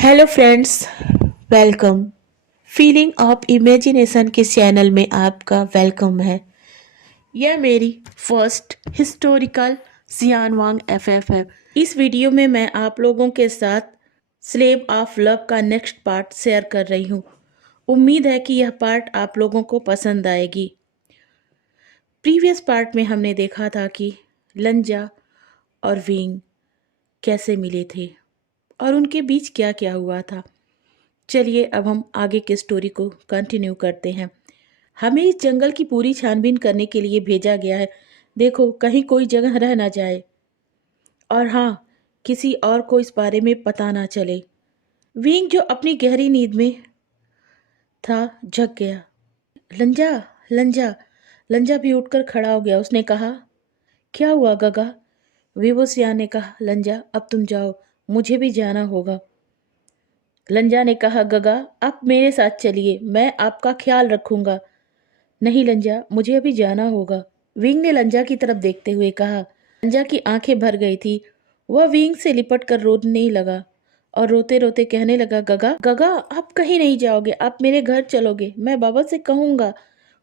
Hello friends, welcome. Feeling of imagination के channel में आपका वेलकम है। यह मेरी फर्स्ट हिस्टोरिकल सियानवांग एफएफ है। इस वीडियो में मैं आप लोगों के साथ स्लेव ऑफ लव का नेक्स्ट पार्ट शेयर कर रही हूँ। उम्मीद है कि यह पार्ट आप लोगों को पसंद आएगी। प्रीवियस पार्ट में हमने देखा था कि लंजा और विंग कैसे मिले थे और उनके बीच क्या क्या हुआ था। चलिए अब हम आगे के स्टोरी को कंटिन्यू करते हैं। हमें इस जंगल की पूरी छानबीन करने के लिए भेजा गया है। देखो कहीं कोई जगह रह ना जाए, और हाँ, किसी और को इस बारे में पता ना चले। विंग जो अपनी गहरी नींद में था जग गया। लंजा, लंजा, लंजा भी उठकर खड़ा हो गया। उसने कहा, क्या हुआ गगा? विवोसिया ने कहा, लंजा अब तुम जाओ, मुझे भी जाना होगा। लंजा ने कहा, गगा आप मेरे साथ चलिए, मैं आपका ख्याल रखूंगा। नहीं लंजा, मुझे अभी जाना होगा। विंग ने लंजा की तरफ देखते हुए कहा। लंजा की आंखें भर गई थी। वह विंग से लिपट कर रोने लगा और रोते रोते कहने लगा, गगा गगा आप कहीं नहीं जाओगे, आप मेरे घर चलोगे। मैं बाबा से कहूंगा,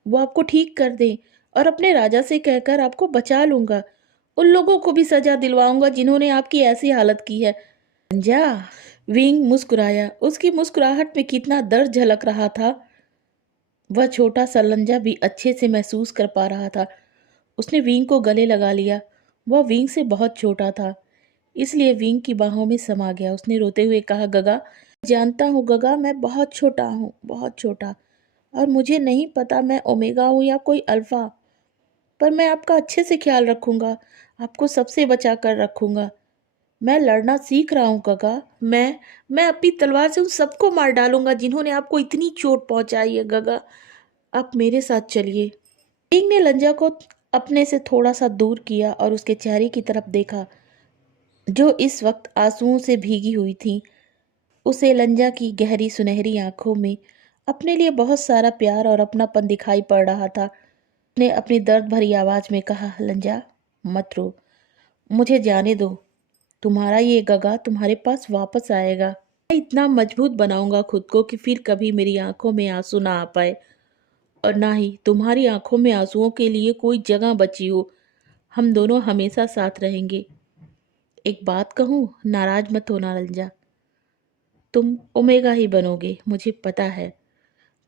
वो आपको ठीक कर दे और अपने राजा से कहकर आपको बचा लूंगा। उन लोगों को भी सजा दिलवाऊंगा जिन्होंने आपकी ऐसी हालत की है। लंजा, विंग मुस्कुराया। उसकी मुस्कुराहट में कितना दर्द झलक रहा था वह छोटा सा लंजा भी अच्छे से महसूस कर पा रहा था। उसने विंग को गले लगा लिया। वह विंग से बहुत छोटा था, इसलिए विंग की बाहों में समा गया। उसने रोते हुए कहा, गगा जानता हूँ गगा, मैं बहुत छोटा हूँ, बहुत छोटा, और मुझे नहीं पता मैं ओमेगा हूँ या कोई अल्फा, पर मैं आपका अच्छे से ख्याल रखूंगा, आपको सबसे बचा कर रखूंगा। मैं लड़ना सीख रहा हूँ गगा। मैं अपनी तलवार से उन सबको मार डालूंगा जिन्होंने आपको इतनी चोट पहुंचाई है। गगा आप मेरे साथ चलिए। किंग ने लंजा को अपने से थोड़ा सा दूर किया और उसके चेहरे की तरफ देखा, जो इस वक्त आंसुओं से भीगी हुई थी। उसे लंजा की गहरी सुनहरी आंखों में अपने लिए बहुत सारा प्यार और अपनापन दिखाई पड़ रहा था। उसने अपनी दर्द भरी आवाज में कहा, लंजा मत रो, मुझे जाने दो। तुम्हारा ये गगा तुम्हारे पास वापस आएगा। मैं इतना मजबूत बनाऊंगा खुद को कि फिर कभी मेरी आंखों में आंसू ना आ पाए, और ना ही तुम्हारी आंखों में आंसुओं के लिए कोई जगह बची हो। हम दोनों हमेशा साथ रहेंगे। एक बात कहूँ, नाराज मत होना लंजा, तुम ओमेगा ही बनोगे, मुझे पता है।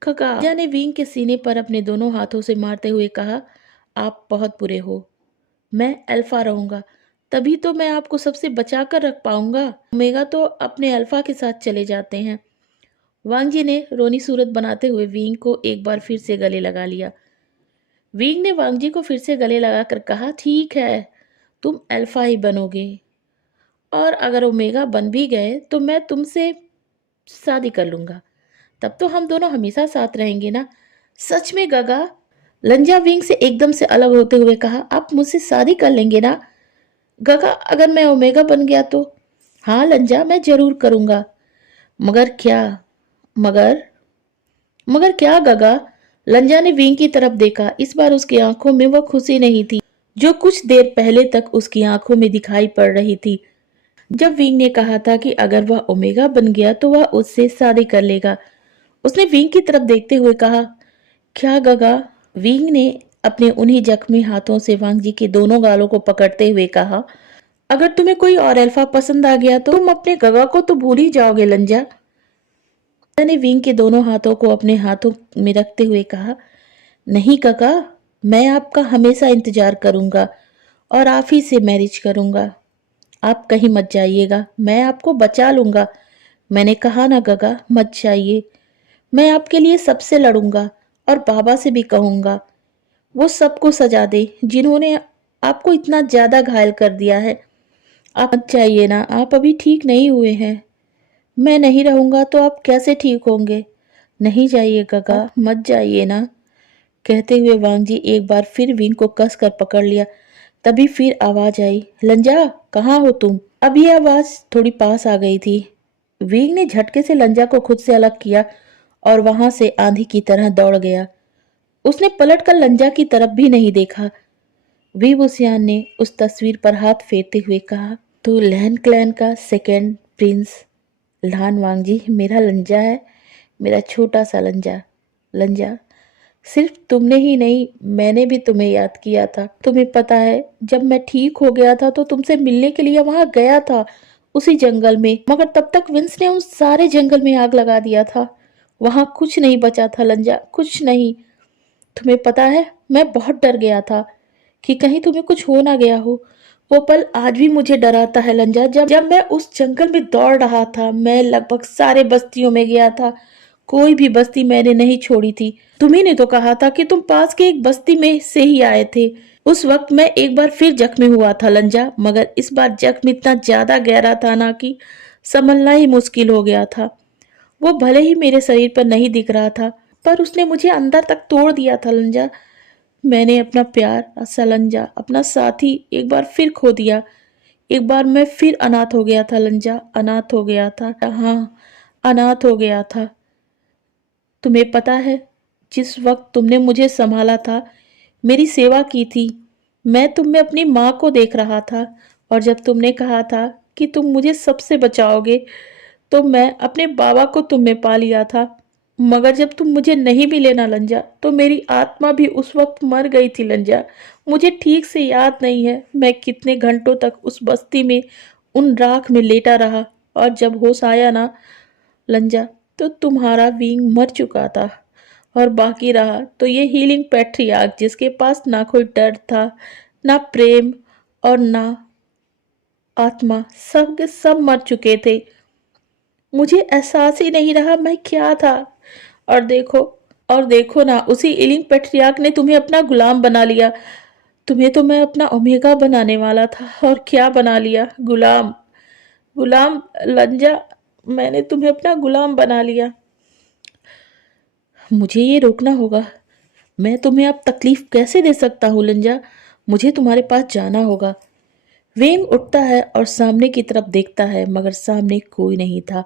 खगा लंजा ने विंग के सीने पर अपने दोनों हाथों से मारते हुए कहा, आप बहुत बुरे हो। मैं अल्फा रहूंगा, तभी तो मैं आपको सबसे बचा कर रख पाऊंगा। ओमेगा तो अपने अल्फा के साथ चले जाते हैं। वांगजी ने रोनी सूरत बनाते हुए विंग को एक बार फिर से गले लगा लिया। विंग ने वांगजी को फिर से गले लगाकर कहा, ठीक है, तुम अल्फा ही बनोगे, और अगर ओमेगा बन भी गए तो मैं तुमसे शादी कर लूंगा। तब तो हम दोनों हमेशा साथ रहेंगे ना। सच में गगा? लंजा विंग से एकदम से अलग होते हुए कहा, आप मुझसे शादी कर लेंगे ना? गगा अगर मैं ओमेगा बन गया तो? हाँ लंजा, मैं जरूर करूंगा। मगर क्या? मगर मगर क्या गगा? लंजा ने विंग की तरफ देखा। इस बार उसकी आंखों में वह खुशी नहीं थी जो कुछ देर पहले तक उसकी आंखों में दिखाई पड़ रही थी जब विंग ने कहा था कि अगर वह ओमेगा बन गया तो वह उससे शादी कर लेगा। उसने विंग की तरफ देखते हुए कहा, क्या गगा? विंग ने अपने उन्हीं जख्मी हाथों से वांगजी के दोनों गालों को पकड़ते हुए कहा, अगर तुम्हें कोई और अल्फा पसंद आ गया तो तुम अपने गगा को तो भूल ही जाओगे लंजा। ने विंग के दोनों हाथों को अपने हाथों में रखते हुए कहा, नहीं काका, मैं आपका हमेशा इंतजार करूंगा और आप ही से मैरिज करूंगा। आप कहीं मत जाइएगा, मैं आपको बचा लूंगा। मैंने कहा ना गगा, मत जाइए। मैं आपके लिए सबसे लड़ूंगा और बाबा से भी कहूंगा वो सबको सजा दे जिन्होंने आपको इतना ज्यादा घायल कर दिया है। आप मत जाइए ना, आप अभी ठीक नहीं हुए हैं। मैं नहीं रहूंगा तो आप कैसे ठीक होंगे? नहीं जाइए गगा, मत जाइए ना। कहते हुए वांगजी एक बार फिर विंग को कस कर पकड़ लिया। तभी फिर आवाज आई, लंजा कहाँ हो तुम? अब ये आवाज थोड़ी पास आ गई थी। विंग ने झटके से लंजा को खुद से अलग किया और वहां से आंधी की तरह दौड़ गया। उसने पलटकर लंजा की तरफ भी नहीं देखा। विभूसियान ने उस तस्वीर पर हाथ फेरते हुए कहा, तो लैन क्लैन का सेकेंड प्रिंस लान वांग जी, मेरा लंजा है, मेरा छोटा सा लंजा। लंजा, सिर्फ तुमने ही नहीं, मैंने भी तुम्हें याद किया था। तुम्हें पता है, जब मैं ठीक हो गया था तो तुमसे मिलने के लिए वहां गया था, उसी जंगल में, मगर तब तक विंस ने उस सारे जंगल में आग लगा दिया था। वहां कुछ नहीं बचा था लंजा, कुछ नहीं। तुम्हें पता है, मैं बहुत डर गया था कि कहीं तुम्हें कुछ हो ना गया हो। वो पल आज भी मुझे डराता है लंजा। जब जब मैं उस जंगल में दौड़ रहा था, मैं लगभग सारे बस्तियों में गया था, कोई भी बस्ती मैंने नहीं छोड़ी थी। तुम्ही ने तो कहा था कि तुम पास के एक बस्ती में से ही आए थे। उस वक्त मैं एक बार फिर जख्मी हुआ था लंजा, मगर इस बार जख्म इतना ज्यादा गहरा था ना कि संभलना ही मुश्किल हो गया था। वो भले ही मेरे शरीर पर नहीं दिख रहा था, पर उसने मुझे अंदर तक तोड़ दिया था लंजा। मैंने अपना प्यार सलंजा, अपना साथी एक बार फिर खो दिया। एक बार मैं फिर अनाथ हो गया था लंजा, अनाथ हो गया था। हाँ, अनाथ हो गया था। तुम्हें पता है, जिस वक्त तुमने मुझे संभाला था, मेरी सेवा की थी, मैं तुम में अपनी माँ को देख रहा था। और जब तुमने कहा था कि तुम मुझे सबसे बचाओगे, तो मैं अपने बाबा को तुम में पा लिया था। मगर जब तुम मुझे नहीं भी लेना लंजा, तो मेरी आत्मा भी उस वक्त मर गई थी लंजा। मुझे ठीक से याद नहीं है मैं कितने घंटों तक उस बस्ती में उन राख में लेटा रहा। और जब होश आया ना लंजा, तो तुम्हारा विंग मर चुका था, और बाकी रहा तो ये हीलिंग पैट्रियार्क, जिसके पास ना कोई डर था, ना प्रेम, और ना आत्मा। सब के सब मर चुके थे। मुझे एहसास ही नहीं रहा मैं क्या था। और देखो, और देखो ना, उसी इलिंग पेट्रियार्क ने तुम्हें अपना गुलाम बना लिया। तुम्हें तो मैं अपना ओमेगा बनाने वाला था, और क्या बना लिया, गुलाम। गुलाम लंजा, मैंने तुम्हें अपना गुलाम बना लिया। मुझे ये रोकना होगा। मैं तुम्हें अब तकलीफ कैसे दे सकता हूँ लंजा। मुझे तुम्हारे पास जाना होगा। वेंग उठता है और सामने की तरफ देखता है, मगर सामने कोई नहीं था।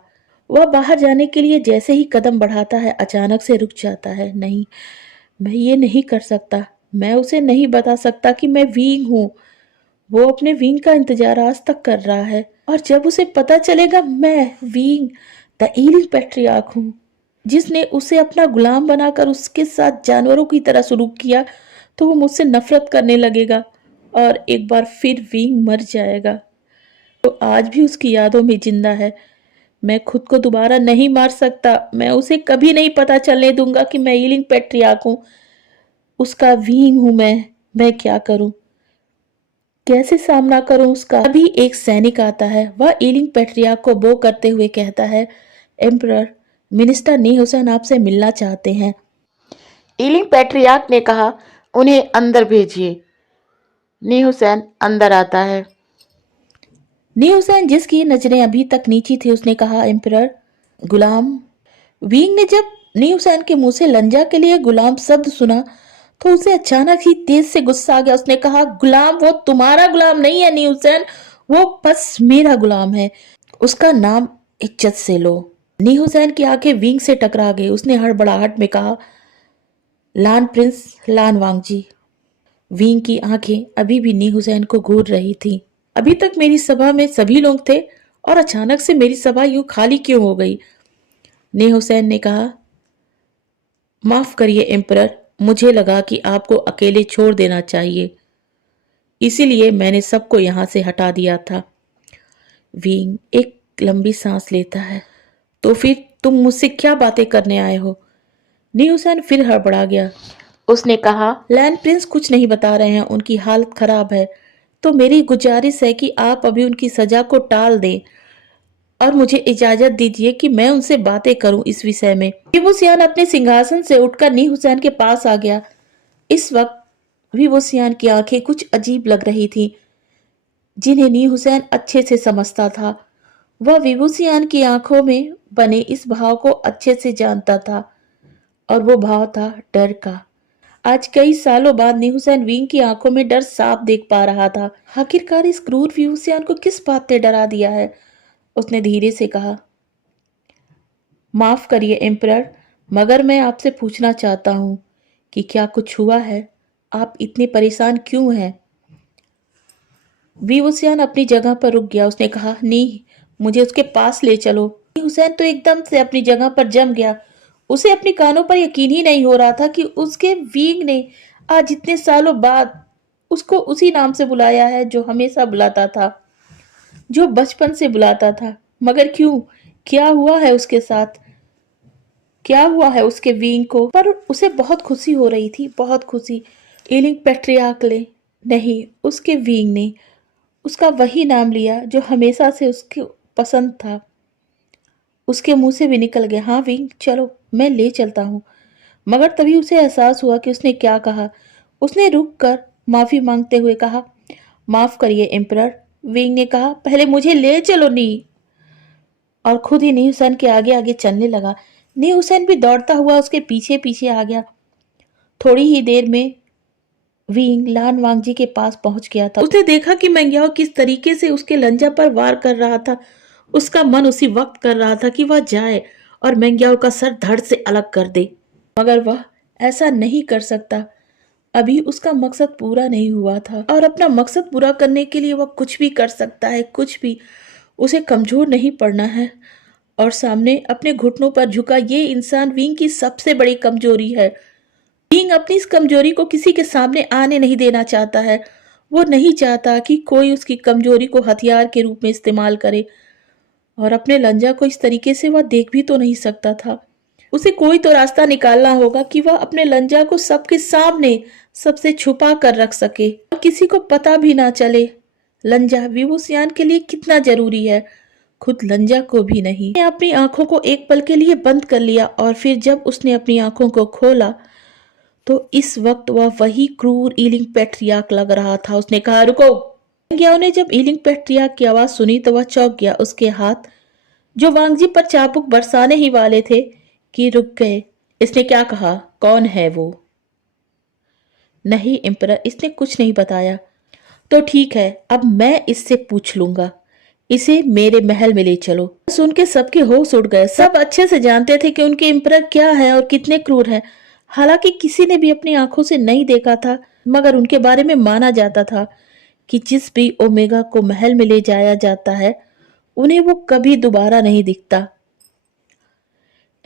वह बाहर जाने के लिए जैसे ही कदम बढ़ाता है, अचानक से रुक जाता है। नहीं, मैं ये नहीं कर सकता। मैं उसे नहीं बता सकता कि मैं वींग हूँ। वो अपने वींग का इंतजार आज तक कर रहा है, और जब उसे पता चलेगा मैं वींग, द ईलिंग पैट्रियार्क हूँ, जिसने उसे अपना गुलाम बनाकर उसके साथ जानवरों की तरह सलूक किया, तो वो मुझसे नफरत करने लगेगा, और एक बार फिर वींग मर जाएगा। तो आज भी उसकी यादों में जिंदा है। मैं खुद को दोबारा नहीं मार सकता। मैं उसे कभी नहीं पता चलने दूंगा कि मैं ईलिंग पैट्रियार्क हूँ, उसका वींग हूं मैं क्या करूं, कैसे सामना करूं उसका। अभी एक सैनिक आता है। वह ईलिंग पैट्रियार्क को बो करते हुए कहता है, एम्परर, मिनिस्टर नी हुसैन आपसे मिलना चाहते हैं। ईलिंग पैट्रियार्क ने कहा, उन्हें अंदर भेजिए। नी हुसैन अंदर आता है। नी हुसैन, जिसकी नजरें अभी तक नीची थी, उसने कहा, एम्परर, गुलाम। वींग ने जब नी हुसैन के मुंह से लंजा के लिए गुलाम शब्द सुना, तो उसे अचानक ही तेज से गुस्सा आ गया। उसने कहा, गुलाम वो तुम्हारा गुलाम नहीं है नी हुसैन, वो बस मेरा गुलाम है। उसका नाम इज्जत से लो। नी हुसैन की आंखें विंग से टकरा गई। उसने हड़बड़ाहट में कहा, लान प्रिंस लान वांगजी। विंग की आंखें अभी भी नी हुसैन को घूर रही थी। अभी तक मेरी सभा में सभी लोग थे, और अचानक से मेरी सभा यूं खाली क्यों हो गई। नी हुसैन ने कहा, माफ करिए एम्परर, मुझे लगा कि आपको अकेले छोड़ देना चाहिए, इसीलिए मैंने सबको यहां से हटा दिया था। विंग एक लंबी सांस लेता है। तो फिर तुम मुझसे क्या बातें करने आए हो। नी हुसैन फिर हड़बड़ा गया। उसने कहा, लैंड प्रिंस कुछ नहीं बता रहे हैं, उनकी हालत खराब है, तो मेरी गुजारिश है कि आप अभी उनकी सजा को टाल दें, और मुझे इजाजत दीजिए कि मैं उनसे बातें करूं इस विषय में। विबूसियान अपने सिंहासन से उठकर नी हुसैन के पास आ गया। इस वक्त विबूसियान की आंखें कुछ अजीब लग रही थीं, जिन्हें नी हुसैन अच्छे से समझता था। वह विबूसियान की आंखों में बने इस भाव को अच्छे से जानता था, और वो भाव था डर का। आज कई सालों बाद नी हुसैन विंग की आंखों में डर साफ देख पा रहा था। आखिरकार इस क्रूर विबूसियान को किस बात ने डरा दिया है। उसने धीरे से कहा, माफ करिए एम्परर, मगर मैं आपसे पूछना चाहता हूं कि क्या कुछ हुआ है। आप इतने परेशान क्यों हैं। विवुसियान अपनी जगह पर रुक गया। उसने कहा, नी, मुझे उसके पास ले चलो। हुसैन तो एकदम से अपनी जगह पर जम गया। उसे अपने कानों पर यकीन ही नहीं हो रहा था कि उसके विंग ने आज इतने सालों बाद उसको उसी नाम से बुलाया है जो हमेशा बुलाता था, जो बचपन से बुलाता था। मगर क्यों? क्या हुआ है उसके साथ? क्या हुआ है उसके विंग को? पर उसे बहुत खुशी हो रही थी, बहुत खुशी। एलिंग पेट्रियार्क ने नहीं, उसके विंग ने उसका वही नाम लिया जो हमेशा से उसके पसंद था। उसके मुंह से भी निकल गया, हाँ विंग, चलो मैं ले चलता हूँ। मगर तभी उसे एहसास हुआ कि उसने क्या कहा। उसने रुक कर माफी मांगते हुए कहा, माफ करिए एम्परर। विंग ने कहा, पहले मुझे ले चलो नी। और खुद ही नी हुसैन के आगे आगे चलने लगा। नी हुसैन भी दौड़ता हुआ उसके पीछे पीछे आ गया। थोड़ी ही देर में विंग लान वांगजी के पास पहुंच गया था। उसने देखा कि मेंग्याओ किस तरीके से उसके लंजा पर वार कर रहा था। उसका मन उसी वक्त कर रहा था कि वह जाए और मेंग्याओ का सर धड़ से अलग कर दे, मगर वह ऐसा नहीं कर सकता। अभी उसका मकसद पूरा नहीं हुआ था और अपना मकसद पूरा करने के लिए वह कुछ भी कर सकता है, कुछ भी। उसे कमजोर नहीं पड़ना है। और सामने अपने घुटनों पर झुका ये इंसान विंग की सबसे बड़ी कमजोरी है। विंग अपनी इस कमजोरी को किसी के सामने आने नहीं देना चाहता है। वो नहीं चाहता कि कोई उसकी कमजोरी को हथियार के रूप में इस्तेमाल करे। और अपने लंजा को इस तरीके से वह देख भी तो नहीं सकता था। उसे कोई तो रास्ता निकालना होगा कि वह अपने लंजा को सबके सामने सबसे छुपा कर रख सके और किसी को पता भी ना चले। लंजा विभूषियान के लिए कितना जरूरी है, खुद लंजा को भी नहीं। उसने अपनी आंखों को एक पल के लिए बंद कर लिया और फिर जब उसने अपनी आंखों को खोला तो इस वक्त वह वही क्रूर ईलिंग पेट्रियार्क लग रहा था। उसने कहा, रुको। गया ने जब ईलिंग पेट्रियार्क की आवाज सुनी तो वह चौंक गया। उसके हाथ जो वांगजी पर चाबुक बरसाने ही वाले थे कि रुक गए। इसने क्या कहा? कौन है वो? नहीं एम्परर, इसने कुछ नहीं बताया। तो ठीक है, अब मैं इससे पूछ लूंगा। इसे मेरे महल में ले चलो। सुन के सबके होश उड़ गए। सब अच्छे से जानते थे कि उनके एम्परर क्या है और कितने क्रूर हैं। हालांकि किसी ने भी अपनी आंखों से नहीं देखा था, मगर उनके बारे में माना जाता था कि जिस भी ओमेगा को महल में ले जाया जाता है उन्हें वो कभी दोबारा नहीं दिखता।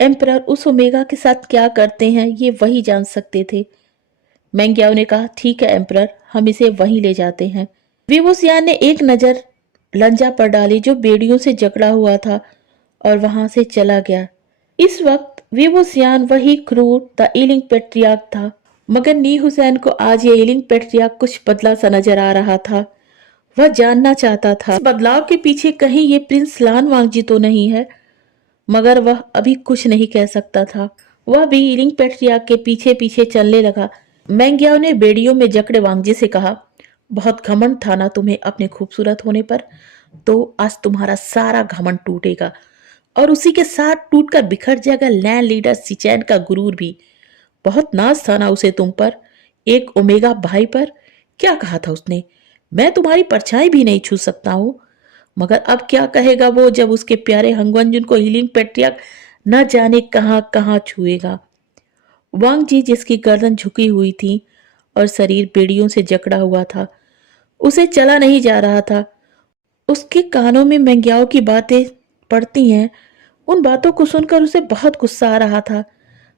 एम्परर उस ओमेगा के साथ क्या करते हैं ये वही जान सकते थे। मैंग्याओ ने कहा, ठीक है एम्परर, हम इसे वहीं ले जाते हैं। विवोसियान ने एक नजर लंजा पर डाली जो बेड़ियों से जकड़ा हुआ था और वहां से चला गया। इस वक्त विवोसियान वही क्रूर द ईलिंग पेट्रियार्क था, मगर नी हुसैन को आज ये ईलिंग पेट्रियार्क कुछ बदला सा नजर आ रहा था। वह जानना चाहता था इस बदलाव के पीछे कहीं ये प्रिंस लान वांगजी तो नहीं है, मगर वह अभी कुछ नहीं कह सकता था। वह भी ईलिंग पेट्रियार्क के पीछे पीछे चलने लगा। मैंग्याओ ने बेड़ियों में जकड़े वांगजी से कहा, बहुत घमंड था ना तुम्हें अपने खूबसूरत होने पर, तो आज तुम्हारा सारा घमंड टूटेगा और उसी के साथ टूटकर बिखर जाएगा लैंड लीडर सिचैन का गुरूर भी। बहुत नाज था ना उसे तुम पर, एक ओमेगा भाई पर। क्या कहा था उसने? मैं तुम्हारी परछाई भी नहीं छू सकता हूं। मगर अब क्या कहेगा वो जब उसके प्यारे हंगवंजुन को हीलिंग पेट्रियार्क न जाने कहां कहां छुएगा। वांग जी जिसकी गर्दन झुकी हुई थी और शरीर बेड़ियों से जकड़ा हुआ था, उसे चला नहीं जा रहा था। उसके कानों में मेंग्याओ की बातें पड़ती हैं। उन बातों को सुनकर उसे बहुत गुस्सा आ रहा था,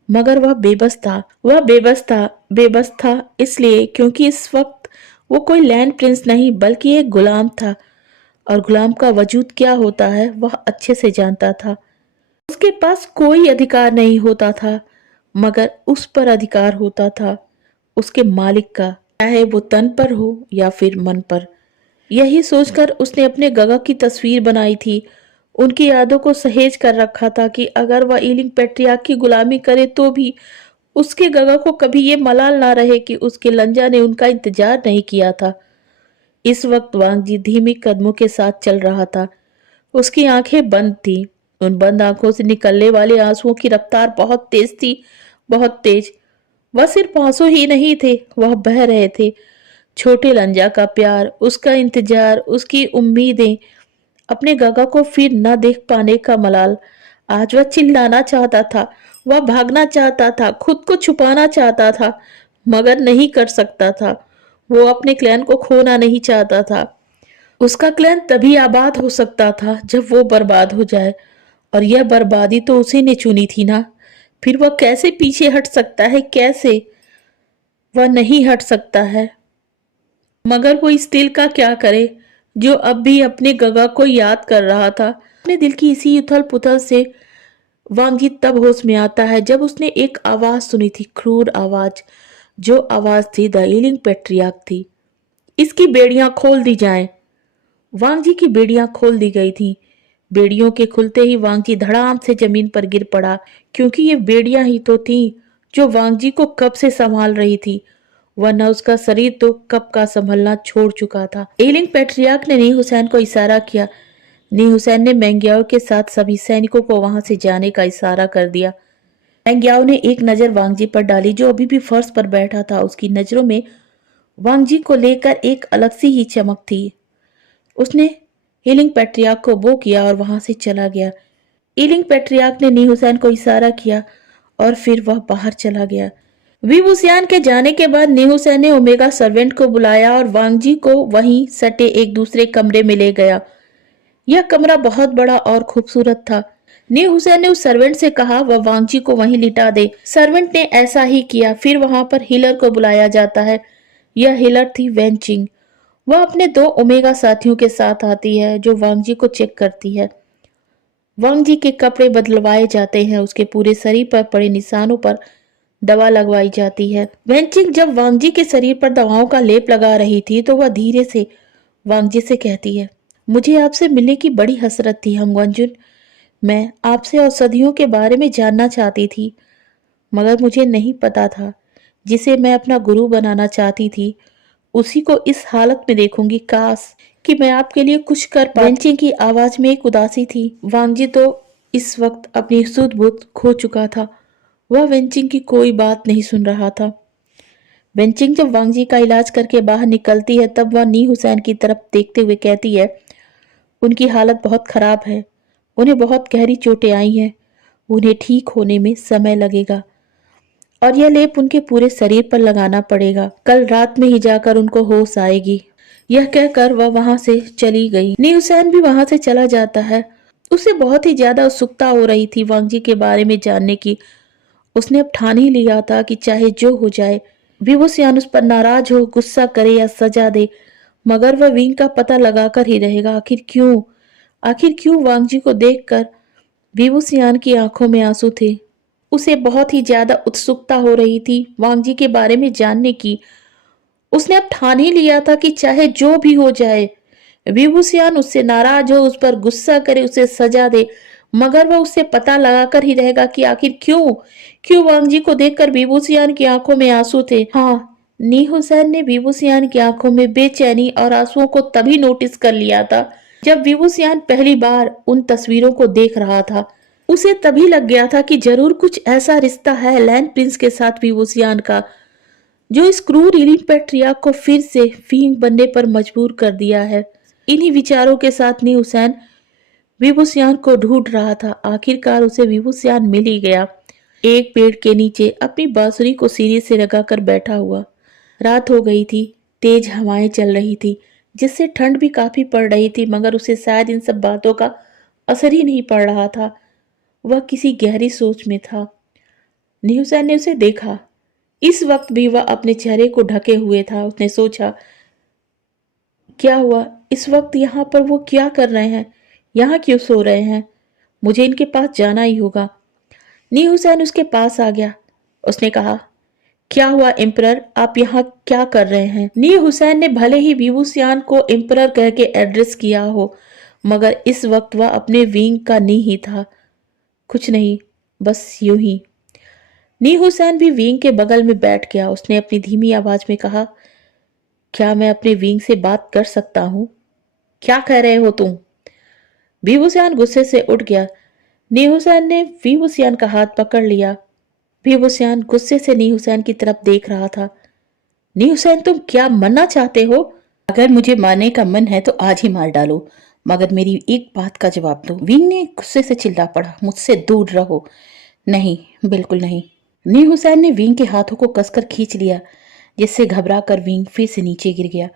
मगर वह बेबस था। वह बेबस था इसलिए क्योंकि इस वक्त वो कोई लैंड प्रिंस नहीं बल्कि एक गुलाम था और गुलाम का वजूद क्या होता है वह अच्छे से जानता था। उसके पास कोई अधिकार नहीं होता था, मगर उस पर अधिकार होता था उसके मालिक का, चाहे वो तन पर हो या फिर मन पर। यही सोचकर उसने अपने गगा की तस्वीर बनाई थी। उनकी यादों को सहेज कर रखा था कि अगर वह ईलिंग पेट्रियार्क की गुलामी करे तो भी उसके गगा को कभी ये मलाल ना रहे कि उसके लंजा ने उनका इंतजार नहीं किया था। इस वक्त वांगजी धीमी कदमों के साथ चल रहा था। उसकी आंखें बंद थी। उन बंद आंखों से निकलने वाले आंसुओं की रफ्तार बहुत तेज थी, बहुत तेज। वह सिर्फ आंसू ही नहीं थे, वह बह रहे थे। छोटे लंजा का प्यार, उसका इंतजार, उसकी उम्मीदें, अपने गगा को फिर न देख पाने का मलाल। आज वह चिल्लाना चाहता था, वह भागना चाहता था, खुद को छुपाना चाहता था, मगर नहीं कर सकता था। वो अपने क्लैन को खोना नहीं चाहता था। उसका क्लैन तभी आबाद हो सकता था जब वो बर्बाद हो जाए, और यह बर्बादी तो उसी ने चुनी थी ना, फिर वह कैसे पीछे हट सकता है? कैसे? वह नहीं हट सकता है। मगर वो इस दिल का क्या करे जो अब भी अपने गगा को याद कर रहा था। अपने दिल की इसी उथल पुथल से वांगी तब होश में आता है जब उसने एक आवाज सुनी थी, क्रूर आवाज। जो आवाज थी द हीलिंग पेट्रियार्क थी। इसकी बेड़ियां खोल दी जाएं। वांगजी की बेड़ियां खोल दी गई थी। बेड़ियों के खुलते ही वांगजी धड़ाम से जमीन पर गिर पड़ा, क्योंकि ये बेड़ियां ही तो थीं जो वांगजी को कब से संभाल रही थी, वरना उसका शरीर तो कब का संभलना छोड़ चुका था। एलिंग पेट्रियार्क ने नी हुसैन को इशारा किया। नी हुसैन ने मेंग्याओ के साथ सभी सैनिकों को वहां से जाने का इशारा कर दिया। मेंग्याओ ने एक नजर वांगजी पर डाली, जो अभी भी फर्श पर बैठा था। उसकी नजरों में वांगजी को लेकर एक अलग सी ही चमक थी। उसने हीलिंग पेट्रियार्क को बो किया और वहां से चला गया। हीलिंग पेट्रियार्क ने नी हुसैन को इशारा किया और फिर वह बाहर चला गया। विभूसियान के जाने के बाद नी हुसैन ने ओमेगा सर्वेंट को बुलाया और वांगजी को वहीं सटे एक दूसरे कमरे में ले गया। यह कमरा बहुत बड़ा और खूबसूरत था। नी हुसैन ने उस सर्वेंट से कहा वह वांगजी को वहीं लिटा दे। सर्वेंट ने ऐसा ही किया। फिर वहां पर हीलर को बुलाया जाता है। यह हीलर थी वेंचिंग। वह अपने 2 ओमेगा साथियों के साथ आती है जो वांगजी को चेक करती है। वांगजी के कपड़े बदलवाए जाते हैं। उसके पूरे शरीर पर पड़े निशानों पर दवा लगवाई जाती है। वेंचिंग जब वांगजी के शरीर पर दवाओं का लेप लगा रही थी तो वह धीरे से वांगजी से कहती है, मुझे आपसे मिलने की बड़ी हसरत थी हंगवंजुन। मैं आपसे औषधियों के बारे में जानना चाहती थी, मगर मुझे नहीं पता था जिसे मैं अपना गुरु बनाना चाहती थी उसी को इस हालत में देखूंगी। काश कि मैं आपके लिए कुछ कर पाती। वेंचिंग की आवाज में एक उदासी थी। वांगजी तो इस वक्त अपनी सुध बुध खो चुका था। वह वेंचिंग की कोई बात नहीं सुन रहा था। वेंचिंग जब वांगजी का इलाज करके बाहर निकलती है तब वह नी हुसैन की तरफ देखते हुए कहती है, उनकी हालत बहुत खराब है। उन्हें बहुत गहरी चोटें आई हैं। उन्हें ठीक होने में समय लगेगा और यह लेप उनके पूरे शरीर पर लगाना पड़ेगा। कल रात में ही जाकर उनको होश आएगी। यह कहकर वह वहां से चली गई। नी हुसैन भी वहां से चला जाता है। उसे बहुत ही ज्यादा उत्सुकता हो रही थी वांगजी के बारे में जानने की। उसने अब ठान ही लिया था कि चाहे जो हो जाए, विभूसियान उस पर नाराज हो, गुस्सा करे या सजा दे, मगर वह विंग का पता लगाकर ही रहेगा। आखिर क्यों वांगजी को देखकर विभूसियान की आंखों में आंसू थे। उसे बहुत ही ज्यादा उत्सुकता हो रही थी वांगजी के बारे में जानने की। उसने अब ठान ही लिया था कि चाहे जो भी हो जाए, विभूसियान उससे नाराज हो, उस पर गुस्सा करे, उसे सजा दे, मगर वह उससे पता लगाकर ही रहेगा कि आखिर क्यों क्यों वांगजी को देखकर विभूसियान की आंखों में आंसू थे। हाँ, नी हुसैन ने विभूसियान की आंखों में बेचैनी और आंसुओं को तभी नोटिस कर लिया था जब विभूसियान पहली बार उन तस्वीरों को देख रहा था। उसे तभी लग गया था कि जरूर कुछ ऐसा रिश्ता है लैंड प्रिंस के साथ विभूसियान का जो इस क्रूर इलिन पेट्रिया को फिर से फींग बनने पर मजबूर कर दिया है। इन्हीं विचारों के साथ नी हुसैन विभूसियान को ढूंढ रहा था। आखिरकार उसे विभूसियान मिल ही गया, एक पेड़ के नीचे अपनी बांसुरी को सीने से लगाकर बैठा हुआ। रात हो गई थी। तेज हवाएं चल रही थी जिससे ठंड भी काफी पड़ रही थी, मगर उसे शायद इन सब बातों का असर ही नहीं पड़ रहा था। वह किसी गहरी सोच में था। नी हुसैन ने उसे देखा। इस वक्त भी वह अपने चेहरे को ढके हुए था। उसने सोचा, क्या हुआ? इस वक्त यहाँ पर वो क्या कर रहे हैं? यहाँ क्यों सो रहे हैं? मुझे इनके पास जाना ही होगा। नी हुसैन उसके पास आ गया। उसने कहा, क्या हुआ एम्परर, आप यहाँ क्या कर रहे हैं? नी हुसैन ने भले ही विभूसियान को एम्परर कह के एड्रेस किया हो, मगर इस वक्त वह अपने विंग का नी ही था। कुछ नहीं, बस यूं ही। नी हुसैन भी विंग के बगल में बैठ गया। उसने अपनी धीमी आवाज में कहा, क्या मैं अपने विंग से बात कर सकता हूँ? क्या कह रहे हो तुम? विभूसियान गुस्से से उठ गया। नी हुसैन ने विभूसियान का हाथ पकड़ लिया। विभूसियान गुस्से से नी हुसैन की तरफ देख रहा था। नी हुसैन, तुम क्या मरना चाहते हो? अगर मुझे मारने का मन है तो आज ही मार डालो, मगर मेरी एक बात का जवाब दो। विंग ने गुस्से से चिल्ला पड़ा, मुझसे दूर रहो। नहीं, बिल्कुल नहीं। नी हुसैन ने विंग के हाथों को कसकर खींच लिया, जिससे घबरा कर विंग फिर से नीचे गिर गया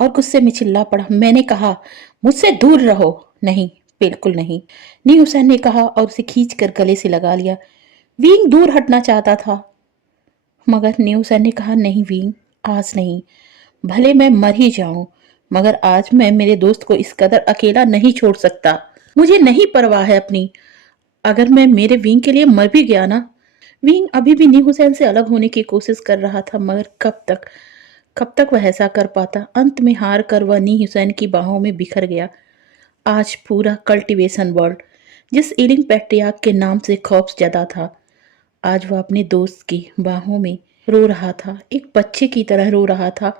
और गुस्से में चिल्ला पड़ा, मैंने कहा मुझसे दूर रहो। नहीं, बिल्कुल नहीं, नी हुसैन ने कहा और उसे खींचकर गले से लगा लिया। वींग दूर हटना चाहता था, मगर नी हुसैन ने कहा, नहीं वींग, आज नहीं। भले मैं मर ही जाऊं, मगर आज मैं मेरे दोस्त को इस कदर अकेला नहीं छोड़ सकता। मुझे नहीं परवाह है अपनी, अगर मैं मेरे विंग के लिए मर भी गया ना। विंग अभी भी नी हुसैन से अलग होने की कोशिश कर रहा था, मगर कब तक वह ऐसा कर पाता। अंत में हार कर वह नी हुसैन की बाहों में बिखर गया। आज पूरा कल्टीवेशन वर्ल्ड जिस इलिंग पैट्रियार्क के नाम से खौफ जदा था, आज वह अपने दोस्त की बाहों में रो रहा था, एक बच्चे की तरह रो रहा था।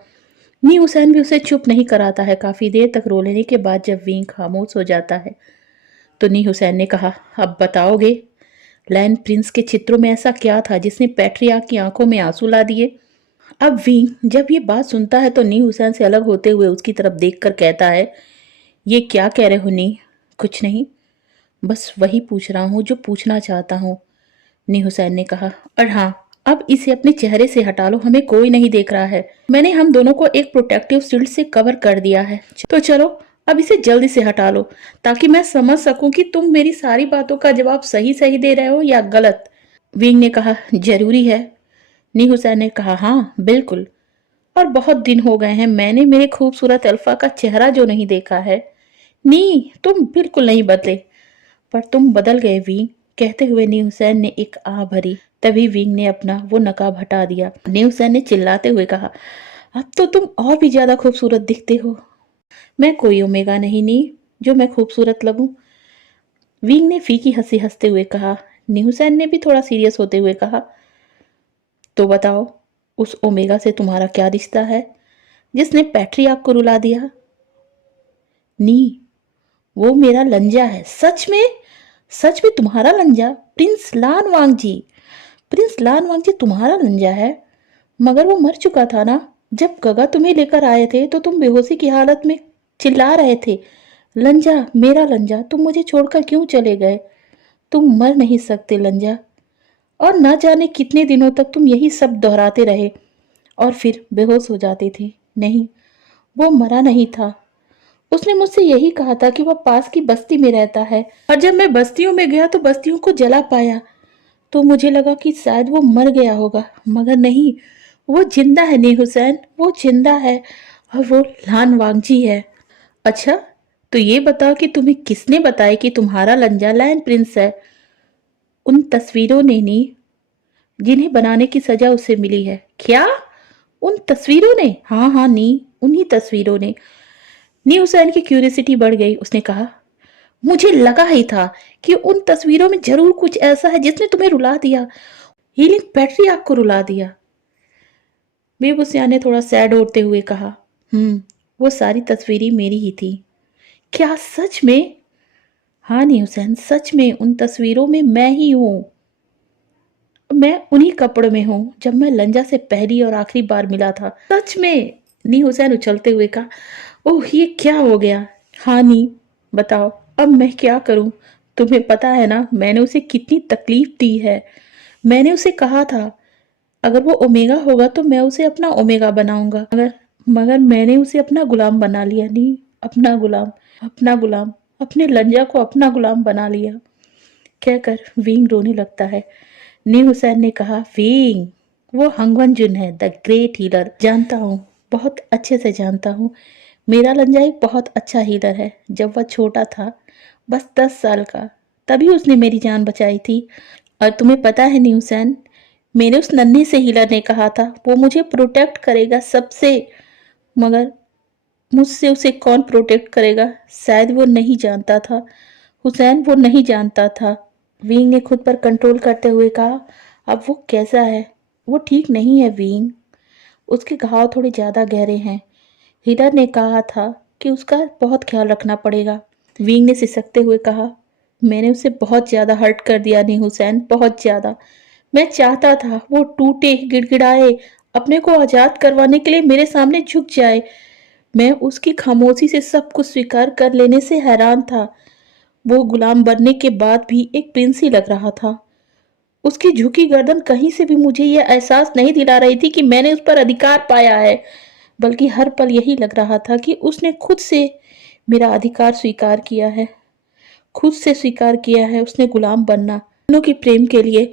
नी हुसैन भी उसे चुप नहीं कराता है। काफी देर तक रो लेने के बाद जब विंग खामोश हो जाता है तो नी हुसैन ने कहा, अब बताओगे लैन प्रिंस के चित्रों में ऐसा क्या था जिसने पैट्रियार्क की आंखों में आंसू ला दिए। अब विंग जब ये बात सुनता है तो नी हुसैन से अलग होते हुए उसकी तरफ देखकर कहता है, ये क्या कह रहे हो नी? कुछ नहीं, बस वही पूछ रहा हूँ जो पूछना चाहता हूँ, नी हुसैन ने कहा। और हाँ, अब इसे अपने चेहरे से हटा लो, हमें कोई नहीं देख रहा है। मैंने हम दोनों को एक प्रोटेक्टिव शील्ड से कवर कर दिया है, तो चलो अब इसे जल्दी से हटा लो, ताकि मैं समझ सकूं कि तुम मेरी सारी बातों का जवाब सही सही दे रहे हो या गलत। विंग ने कहा, जरूरी है। नी हुसैन ने कहा, हाँ बिल्कुल, और बहुत दिन हो गए हैं मैंने मेरे खूबसूरत अल्फा का चेहरा जो नहीं देखा है। नी, तुम बिल्कुल नहीं बदले, पर तुम बदल गए विंग। कहते हुए नी हुसैन ने एक आह भरी। तभी विंग ने अपना वो नकाब हटा दिया। नी हुसैन ने चिल्लाते हुए कहा, अब तो तुम और भी ज्यादा खूबसूरत दिखते हो। मैं कोई ओमेगा नहीं नी जो मैं खूबसूरत लगूं, विंग ने फीकी हंसी हंसते हुए कहा। नी हुसैन ने भी थोड़ा सीरियस होते हुए कहा, तो बताओ उस ओमेगा से तुम्हारा क्या रिश्ता है जिसने पैट्रियार्क को रुला दिया? नी, वो मेरा लंजा है। सच में? सच में तुम्हारा लंजा? प्रिंस लान वांग जी, प्रिंस लान वांग जी तुम्हारा लंजा है? मगर वो मर चुका था ना। जब गगा तुम्हें लेकर आए थे तो तुम बेहोशी की हालत में चिल्ला रहे थे, लंजा, मेरा लंजा, तुम मुझे छोड़कर क्यों चले गए? तुम मर नहीं सकते लंजा। और न जाने कितने दिनों तक तुम यही सब दोहराते रहे और फिर बेहोश हो जाते थे। नहीं, वो मरा नहीं था। उसने मुझसे यही कहा था कि वह पास की बस्ती में रहता है, और जब मैं बस्तियों में गया तो बस्तियों को जला पाया, तो मुझे लगा कि शायद वो मर गया होगा, मगर नहीं, वो जिंदा है नी हुसैन, वो जिंदा है, और वो लान वांगजी है। अच्छा, तो ये बताओ कि तुम्हें किसने बताया कि तुम्हारा लंजा लायन प्रिंस है? उन तस्वीरों ने नी, जिन्हें बनाने की सजा उसे मिली है। क्या? उन तस्वीरों ने? हाँ हाँ नी, उन्हीं तस्वीरों ने। नी हुसैन की क्यूरियोसिटी बढ़ गई। उसने कहा, मुझे लगा ही था कि उन तस्वीरों में जरूर कुछ ऐसा है जिसने तुम्हें रुला दिया, हीलिंग बैटरी आपको रुला दिया। बेबुसिया ने थोड़ा सैड होते हुए कहा, वो सारी तस्वीरें मेरी ही थी। क्या सच में? हाँ नी हुसैन, सच में उन तस्वीरों में मैं ही हूँ। मैं उन्हीं कपड़ों में हूँ जब मैं लंजा से पहली और आखिरी बार मिला था। सच में? नी हुसैन उछलते हुए कहा, ओह ये क्या हो गया? हाँ नी, बताओ अब मैं क्या करूं? तुम्हें पता है ना मैंने उसे कितनी तकलीफ दी है। मैंने उसे कहा था अगर वो ओमेगा होगा तो मैं उसे अपना ओमेगा बनाऊंगा, मगर मगर मैंने उसे अपना गुलाम बना लिया। नहीं, अपना गुलाम, अपना गुलाम, अपने लंजा को अपना गुलाम बना लिया। कहकर विंग रोने लगता है। नी हुसैन ने कहा, विंग, वो हंगवन जुन है, द ग्रेट हीलर। जानता हूँ, बहुत अच्छे से जानता हूँ। मेरा लंजा एक बहुत अच्छा हीलर है। जब वह छोटा था, बस 10 साल का, तभी उसने मेरी जान बचाई थी। और तुम्हें पता है नी हुसैन, मेरे उस नन्हे से हीलर ने कहा था वो मुझे प्रोटेक्ट करेगा सबसे, मगर मुझसे उसे कौन प्रोटेक्ट करेगा? शायद वो नहीं जानता था हुसैन, वो नहीं जानता था। विंग ने खुद पर कंट्रोल करते हुए कहा, अब वो कैसा है? वो ठीक नहीं है विंग, उसके घाव थोड़े ज्यादा गहरे हैं। हीलर ने कहा था कि उसका बहुत ख्याल रखना पड़ेगा। विंग ने सिसकते हुए कहा, मैंने उसे बहुत ज्यादा हर्ट कर दिया नी हुसैन, बहुत ज्यादा। मैं चाहता था वो टूटे, गिड़गिड़ाए, अपने को आजाद करवाने के लिए मेरे सामने झुक जाए। मैं उसकी खामोशी से सब कुछ स्वीकार कर लेने से हैरान था। वो गुलाम बनने के बाद भी एक प्रिंस ही लग रहा था। उसकी झुकी गर्दन कहीं से भी मुझे यह एहसास नहीं दिला रही थी कि मैंने उस पर अधिकार पाया है, बल्कि हर पल यही लग रहा था कि उसने खुद से मेरा अधिकार स्वीकार किया है। खुद से स्वीकार किया है उसने गुलाम बनना अपनों के प्रेम के लिए।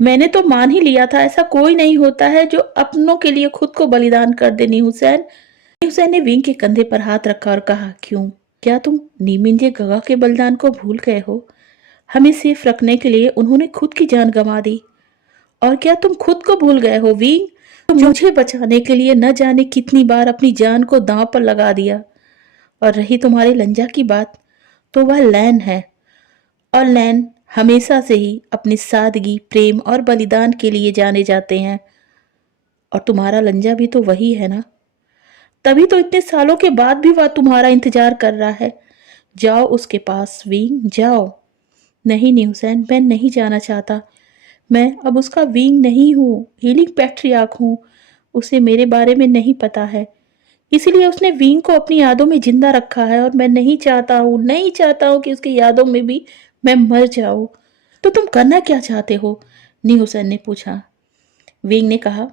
मैंने तो मान ही लिया था ऐसा कोई नहीं होता है जो अपनों के लिए खुद को बलिदान कर दे। नी हुसैन ने विंग के कंधे पर हाथ रखा और कहा, क्यों, क्या तुम नीमिंजे गगा के बलिदान को भूल गए हो? हमें सेफ रखने के लिए उन्होंने खुद की जान गंवा दी। और क्या तुम खुद को भूल गए हो विंग? तुम मुझे बचाने के लिए न जाने कितनी बार अपनी जान को दांव पर लगा दिया। और रही तुम्हारे लंजा की बात, तो वह लैन है, और लैन हमेशा से ही अपनी सादगी, प्रेम और बलिदान के लिए जाने जाते हैं। और तुम्हारा लंजा भी तो वही है ना, तभी तो इतने सालों के बाद भी वह तुम्हारा इंतजार कर रहा है। जाओ उसके पास विंग, जाओ। नहीं नी हुसैन, मैं नहीं जाना चाहता। मैं अब उसका विंग नहीं हूँ, हीलिंग पैट्रियार्क हूँ। उसे मेरे बारे में नहीं पता है, इसलिए उसने विंग को अपनी यादों में जिंदा रखा है। और मैं नहीं चाहता हूँ कि उसकी यादों में भी मैं मर जाऊं। तो तुम करना क्या चाहते हो? नी हुसैन ने पूछा। विंग ने कहा,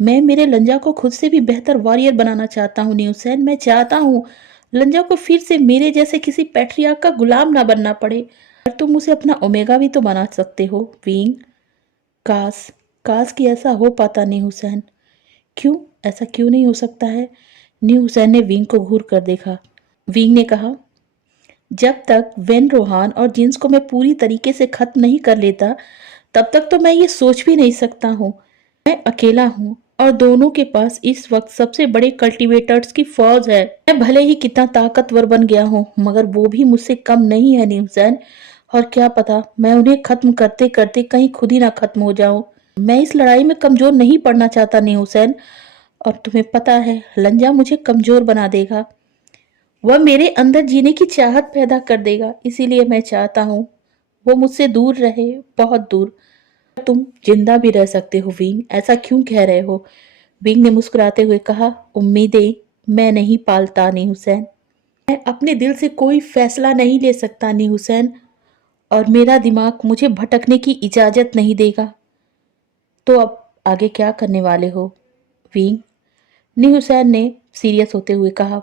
मैं मेरे लंजा को खुद से भी बेहतर वॉरियर बनाना चाहता हूँ नी हुसैन। मैं चाहता हूँ लंजा को फिर से मेरे जैसे किसी पैट्रियार्क का गुलाम ना बनना पड़े। और तुम उसे अपना ओमेगा भी तो बना सकते हो विंग। काश, काश कि ऐसा हो पाता नी हुसैन। क्यों, ऐसा क्यों नहीं हो सकता है? नी हुसैन ने विंग को घूर कर देखा। विंग ने कहा, जब तक वेन रोहान और जिन्स को मैं पूरी तरीके से खत्म नहीं कर लेता, तब तक तो मैं ये सोच भी नहीं सकता हूँ। मैं अकेला हूँ और दोनों के पास इस वक्त सबसे बड़े कल्टीवेटर्स की फौज है। मैं भले ही कितना ताकतवर बन गया हूँ, मगर वो भी मुझसे कम नहीं है नी हुसैन। और क्या पता मैं उन्हें खत्म करते करते कहीं खुद ही ना खत्म हो जाऊं। मैं इस लड़ाई में कमजोर नहीं पड़ना चाहता नी हुसैन। और तुम्हें पता है लंजा मुझे कमजोर बना देगा, वह मेरे अंदर जीने की चाहत पैदा कर देगा। इसीलिए मैं चाहता हूँ वो मुझसे दूर रहे, बहुत दूर। तुम जिंदा भी रह सकते हो विंग, ऐसा क्यों कह रहे हो? विंग ने मुस्कुराते हुए कहा, उम्मीदें मैं नहीं पालता नी हुसैन। मैं अपने दिल से कोई फैसला नहीं ले सकता नी हुसैन, और मेरा दिमाग मुझे भटकने की इजाजत नहीं देगा। तो अब आगे क्या करने वाले हो विंग? नी हुसैन ने सीरियस होते हुए कहा,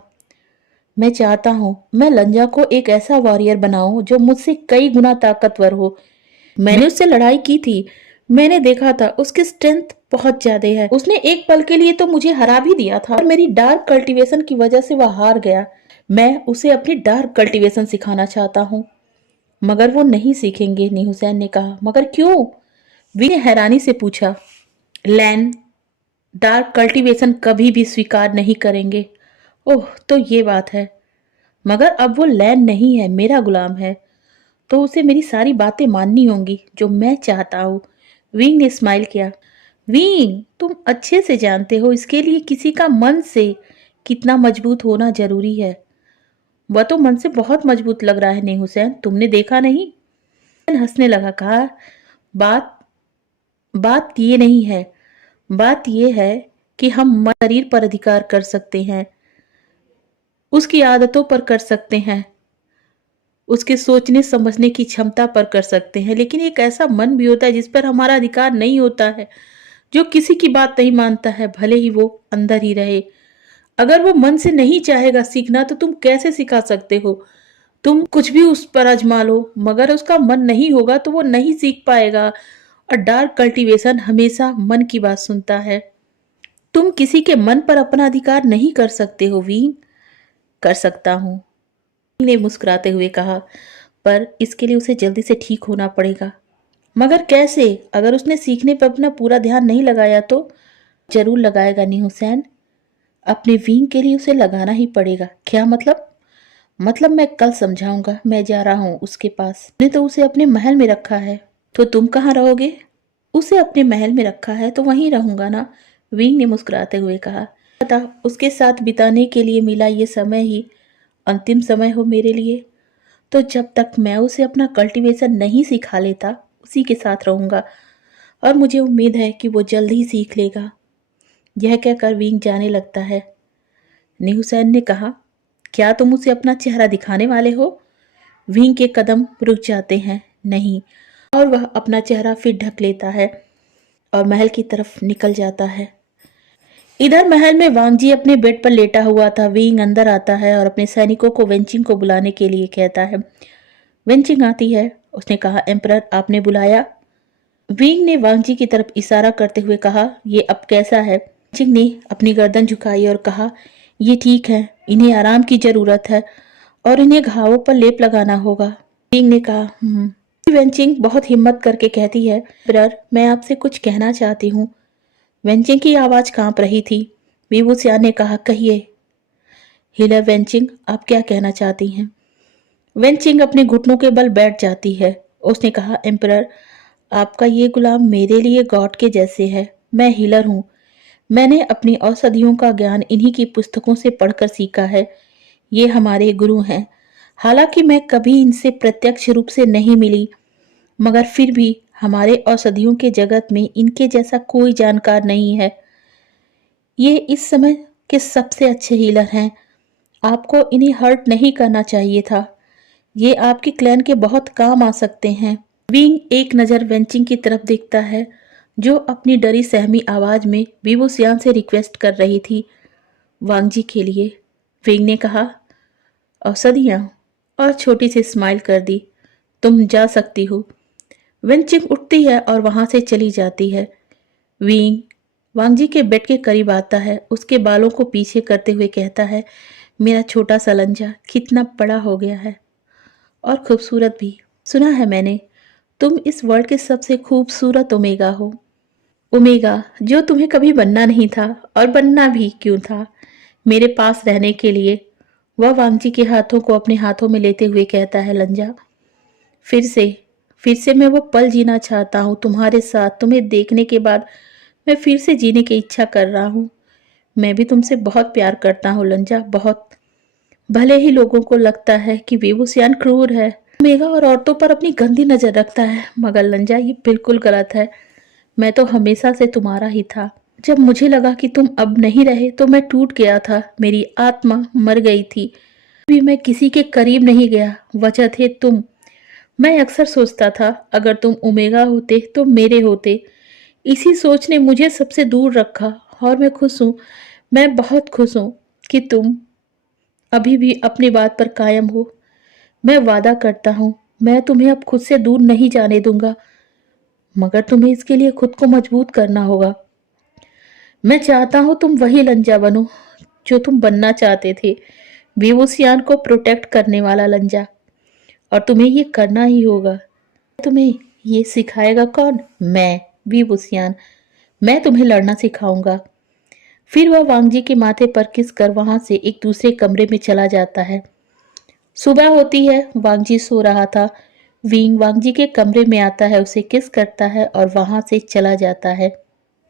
मैं चाहता हूं मैं लंजा को एक ऐसा वॉरियर बनाऊं जो मुझसे कई गुना ताकतवर हो। मैंने उससे लड़ाई की थी, मैंने देखा था उसकी स्ट्रेंथ बहुत ज्यादा है। उसने एक पल के लिए तो मुझे हरा भी दिया था, और मेरी डार्क कल्टीवेशन की वजह से वह हार गया। मैं उसे अपनी डार्क कल्टीवेशन सिखाना चाहता हूँ। मगर वो नहीं सीखेंगे, नी हुसैन ने कहा। मगर क्यों? वी ने हैरानी से पूछा। लैन डार्क कल्टीवेशन कभी भी स्वीकार नहीं करेंगे। ओह, तो ये बात है। मगर अब वो लैन नहीं है, मेरा गुलाम है, तो उसे मेरी सारी बातें माननी होंगी जो मैं चाहता हूँ। विंग ने स्माइल किया। विंग, तुम अच्छे से जानते हो इसके लिए किसी का मन से कितना मजबूत होना जरूरी है। वह तो मन से बहुत मजबूत लग रहा है नहीं हुसैन, तुमने देखा नहीं? हंसने लगा, कहा, बात बात ये नहीं है, बात ये है कि हम शरीर पर अधिकार कर सकते हैं, उसकी आदतों पर कर सकते हैं, उसके सोचने समझने की क्षमता पर कर सकते हैं। लेकिन एक ऐसा मन भी होता है जिस पर हमारा अधिकार नहीं होता है, जो किसी की बात नहीं मानता है, भले ही वो अंदर ही रहे। अगर वो मन से नहीं चाहेगा सीखना, तो तुम कैसे सिखा सकते हो? तुम कुछ भी उस पर आजमा लो, मगर उसका मन नहीं होगा तो वो नहीं सीख पाएगा। और डार्क कल्टीवेशन हमेशा मन की बात सुनता है। तुम किसी के मन पर अपना अधिकार नहीं कर सकते हो विंग। कर सकता हूं, ने मुस्कुराते हुए कहा, पर इसके लिए उसे जल्दी से ठीक होना पड़ेगा। मगर कैसे? अगर उसने सीखने पर अपना पूरा ध्यान नहीं लगाया तो? जरूर लगाएगा नी हुसैन, अपने विंग के लिए उसे लगाना ही पड़ेगा। क्या मतलब? मतलब मैं कल समझाऊंगा। मैं जा रहा हूँ उसके पास। ने तो उसे अपने महल में रखा है, तो तुम कहाँ रहोगे? उसे अपने महल में रखा है तो वहीं रहूंगा ना, विंग ने मुस्कुराते हुए कहा। पता उसके साथ बिताने के लिए मिला ये समय ही अंतिम समय हो मेरे लिए। तो जब तक मैं उसे अपना कल्टीवेशन नहीं सिखा लेता, उसी के साथ रहूंगा, और मुझे उम्मीद है कि वो जल्द ही सीख लेगा। यह कहकर विंग जाने लगता है। नी हुसैन ने कहा, क्या तुम उसे अपना चेहरा दिखाने वाले हो? विंग के कदम रुक जाते हैं। नहीं, और वह अपना चेहरा फिर ढक लेता है और महल की तरफ निकल जाता है। इधर महल में वांगजी अपने बेड पर लेटा हुआ था। विंग अंदर आता है और अपने सैनिकों को वेंचिंग को बुलाने के लिए कहता है। वेंचिंग आती है। उसने कहा, एम्परर आपने बुलाया? विंग ने वांग जी की तरफ इशारा करते हुए कहा, ये अब कैसा है? वेंचिंग ने अपनी गर्दन झुकाई और कहा, ये ठीक है, इन्हें आराम की जरूरत है और इन्हें घावों पर लेप लगाना होगा। विंग ने कहा, वेंचिंग बहुत हिम्मत करके कहती है, एम्परर मैं आपसे कुछ कहना चाहती हूँ। वेंचिंग की आवाज कांप रही थी। विभूसियान ने कहा, कहिए। हीलर वेंचिंग आप क्या कहना चाहती हैं? वेंचिंग अपने घुटनों के बल बैठ जाती है। उसने कहा, एम्परर आपका ये गुलाम मेरे लिए गॉड के जैसे है। मैं हीलर हूँ। मैंने अपनी औषधियों का ज्ञान इन्हीं की पुस्तकों से पढ़कर सीखा है। ये हमारे गुरु हैं। हालांकि मैं कभी इनसे प्रत्यक्ष रूप से नहीं मिली, मगर फिर भी हमारे औषधियों के जगत में इनके जैसा कोई जानकार नहीं है। ये इस समय के सबसे अच्छे हीलर हैं। आपको इन्हें हर्ट नहीं करना चाहिए था। ये आपके क्लैन के बहुत काम आ सकते हैं। विंग एक नज़र वेंचिंग की तरफ देखता है, जो अपनी डरी सहमी आवाज में विवोसियान से रिक्वेस्ट कर रही थी, वांग जी के लिए। विंग ने कहा, औषधियाँ, और छोटी सी स्माइल कर दी। तुम जा सकती हो। वेंचिंग उठती है और वहां से चली जाती है। विंग वांग जी के बेड के करीब आता है, उसके बालों को पीछे करते हुए कहता है, मेरा छोटा सा लंजा कितना बड़ा हो गया है और खूबसूरत भी। सुना है मैंने तुम इस वर्ल्ड के सबसे खूबसूरत ओमेगा हो। ओमेगा जो तुम्हें कभी बनना नहीं था, और बनना भी क्यों था मेरे पास रहने के लिए। वह वांगजी के हाथों को अपने हाथों में लेते हुए कहता है, लंजा फिर से मैं वो पल जीना चाहता हूँ तुम्हारे साथ। तुम्हें देखने के बाद मैं फिर से जीने की इच्छा कर रहा हूँ। मैं भी तुमसे बहुत प्यार करता हूँ लंजा, बहुत। भले ही लोगों को लगता है कि बेबूसियान क्रूर है, मेगा और औरतों पर अपनी गंदी नजर रखता है, मगर लंजा ये बिल्कुल गलत है। मैं तो हमेशा से तुम्हारा ही था। जब मुझे लगा कि तुम अब नहीं रहे तो मैं टूट गया था, मेरी आत्मा मर गई थी। भी मैं किसी के करीब नहीं गया, वजह थे तुम। मैं अक्सर सोचता था अगर तुम ओमेगा होते तो मेरे होते। इसी सोच ने मुझे सबसे दूर रखा, और मैं खुश हूँ, मैं बहुत खुश हूँ कि तुम अभी भी अपनी बात पर कायम हो। मैं वादा करता हूँ मैं तुम्हें अब खुद से दूर नहीं जाने दूंगा, मगर तुम्हें इसके लिए खुद को मजबूत करना होगा। मैं चाहता हूँ तुम वही लंजा बनो जो तुम बनना चाहते थे, बेवसियान को प्रोटेक्ट करने वाला लंजा। और तुम्हें ये करना ही होगा। तुम्हें ये सिखाएगा कौन? मैं, बेवसियान। मैं तुम्हें लड़ना सिखाऊंगा। फिर वह वांगजी के माथे पर किस कर वहां से एक दूसरे कमरे में चला जाता है। सुबह होती है, वांगजी सो रहा था। विंग वांगजी के कमरे में आता है, उसे किस करता है और वहां से चला जाता है।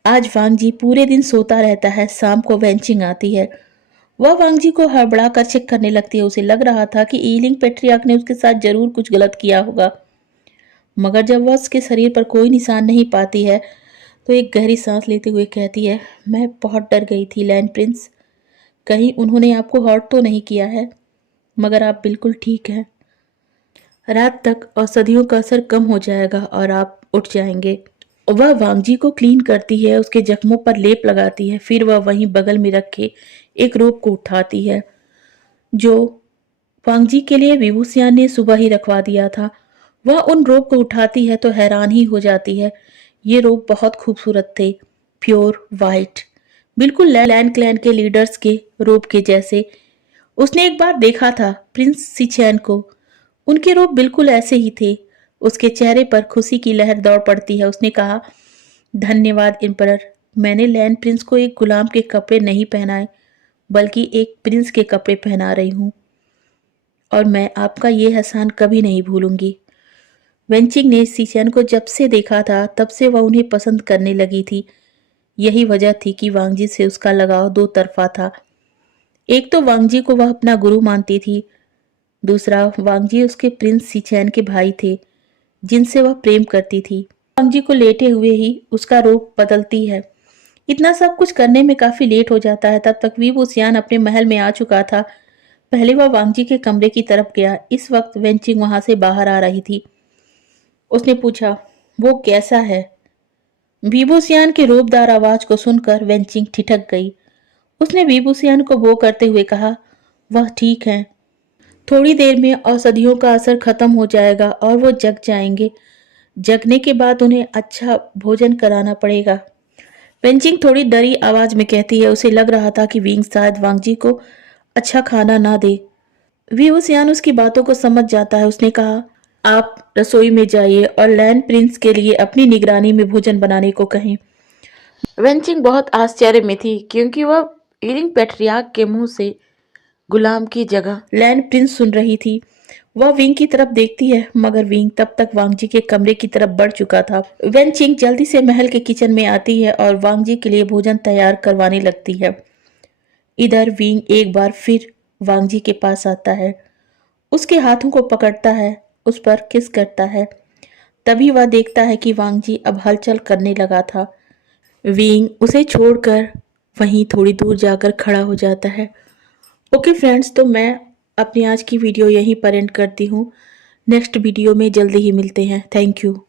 आज वांगजी पूरे दिन सोता रहता है। शाम को वेंचिंग आती है। वह वांगजी को हड़बड़ा कर चेक करने लगती है। उसे लग रहा था कि ईलिंग पेट्रियार्क ने उसके साथ जरूर कुछ गलत किया होगा, मगर जब वह उसके शरीर पर कोई निशान नहीं पाती है तो एक गहरी सांस लेते हुए कहती है, मैं बहुत डर गई थी लैंड प्रिंस। कहीं उन्होंने आपको हर्ट तो नहीं किया है, मगर आप बिल्कुल ठीक हैं। रात तक औषधियों का असर कम हो जाएगा और आप उठ जाएंगे। वह वांगजी को क्लीन करती है, उसके जख्मों पर लेप लगाती है। फिर वह वहीं बगल में रखे एक रोप को उठाती है, जो वांगजी के लिए विभूसियान ने सुबह ही रखवा दिया था। वह उन रोप को उठाती है तो हैरान ही हो जाती है। ये रोप बहुत खूबसूरत थे, प्योर वाइट, बिल्कुल लैंड क्लैन के लीडर्स के रोप के जैसे। उसने एक बार देखा था प्रिंस सिचैन को, उनके रूप बिल्कुल ऐसे ही थे। उसके चेहरे पर खुशी की लहर दौड़ पड़ती है। उसने कहा, धन्यवाद एम्परर। मैंने लैंड प्रिंस को एक गुलाम के कपड़े नहीं पहनाए, बल्कि एक प्रिंस के कपड़े पहना रही हूँ, और मैं आपका ये एहसान कभी नहीं भूलूंगी। वेंचिंग ने सिचैन को जब से देखा था तब से वह उन्हें पसंद करने लगी थी। यही वजह थी कि वांगजी से उसका लगाव दो तरफा था। एक तो वांगजी को वह अपना गुरु मानती थी, दूसरा वांगजी उसके प्रिंस सिचैन के भाई थे जिनसे वह प्रेम करती थी। वांगजी को लेटे हुए ही उसका रूप बदलती है। इतना सब कुछ करने में काफी लेट हो जाता है। तब तक वीवूसियान अपने महल में आ चुका था। पहले वह वांगजी के कमरे की तरफ गया। इस वक्त वेंचिंग वहां से बाहर आ रही थी। उसने पूछा, वो कैसा है? वीवूसियान के रूपदार आवाज को सुनकर वेंचिंग ठिठक गई। उसने वीवूसियान को वो करते हुए कहा, वह ठीक है। थोड़ी देर में औषधियों का असर खत्म हो जाएगा और वो जग जाएंगे। जगने के बाद उन्हें अच्छा भोजन कराना पड़ेगा। पेंचिंग थोड़ी डरी आवाज में कहती है। उसे लग रहा था कि विंग शायद वांगजी को अच्छा खाना ना दे। वीवूसियान उसकी बातों को समझ जाता है। उसने कहा, आप रसोई में जाइए और लैंड प्रिंस के लिए अपनी निगरानी में भोजन बनाने को कहें। वेंचिंग बहुत आश्चर्य में थी क्योंकि वह ईरिंग पेट्रियार्क के मुंह से गुलाम की जगह लैंड प्रिंस सुन रही थी। वह विंग की तरफ देखती है मगर विंग तब तक वांगजी के कमरे की तरफ बढ़ चुका था। वेंचिंग जल्दी से महल के किचन में आती है और वांगजी के लिए भोजन तैयार करवाने लगती है। इधर विंग एक बार फिर वांगजी के पास आता है, उसके हाथों को पकड़ता है, उस पर किस करता है। तभी वह देखता है कि वांगजी अब हलचल करने लगा था। विंग उसे छोड़कर वहीं थोड़ी दूर जाकर खड़ा हो जाता है। ओके फ्रेंड्स, तो मैं अपनी आज की वीडियो यहीं पर एंड करती हूँ। नेक्स्ट वीडियो में जल्दी ही मिलते हैं। Thank you.